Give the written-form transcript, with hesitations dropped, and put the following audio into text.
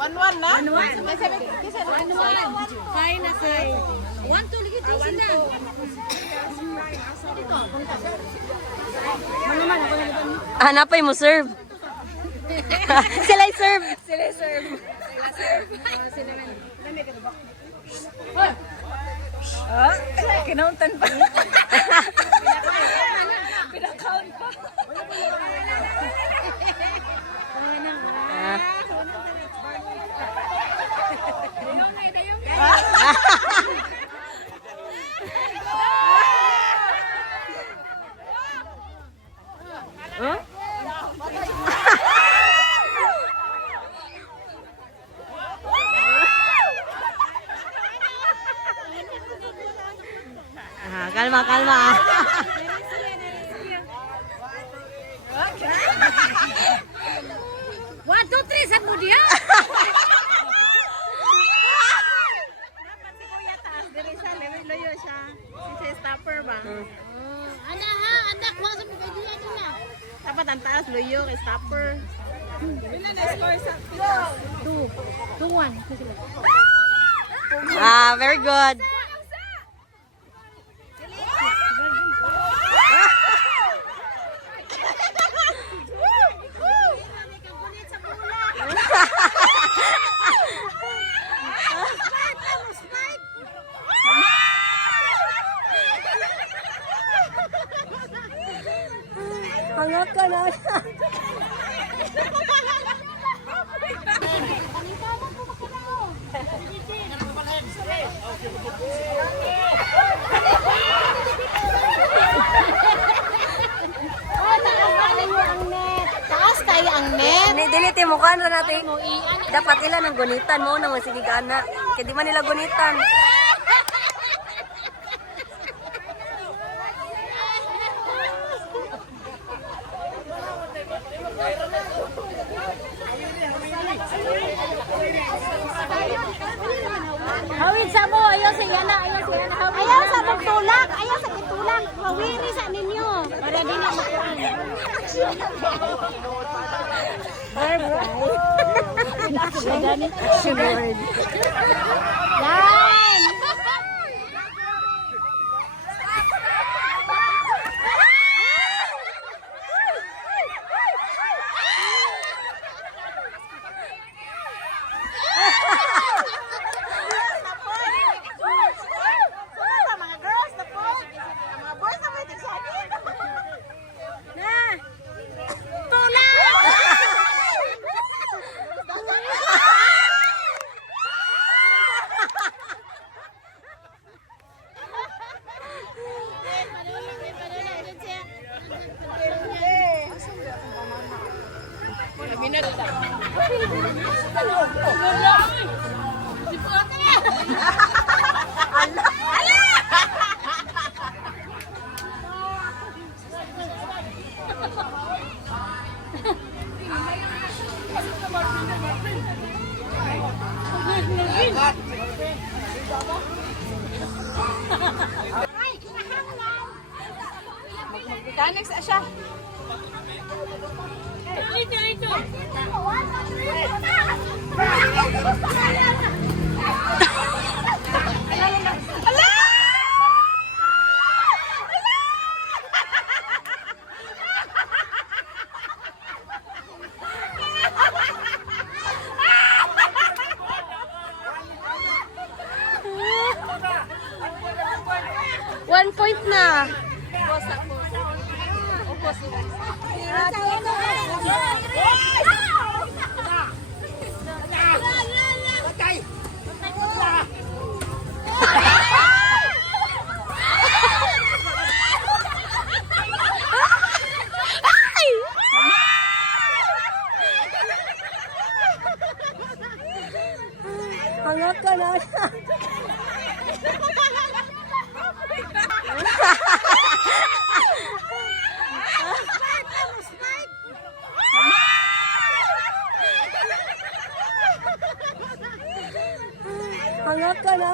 One na? Kaya na kay. One to ligit sila. Hanapay mo serve. Sila'y serve. Sila serve. Kinauntan pa. Pinakount pa. Kalma, kalma. One, two, three, saan mo diya? Anak, wala sa mga diya nila. Dapat ang taas, luyo, kay stopper. Ilan na score sa 2-1. Very good. Hangap ka na. Taas tayo ang net. Diniti mo ka na natin. Dapat ilan ang gunitan mo nang masigigana. Kaya di man nila gunitan. Hawid sa mo, ayaw sa yana, ayaw sa magtulak, ayaw sa kitulak. Hawiri sa ninyo. Para di na makuan. Action word. Yan! Kanex siya. Ito. One point na. Hangak ka na. Hangak ka na.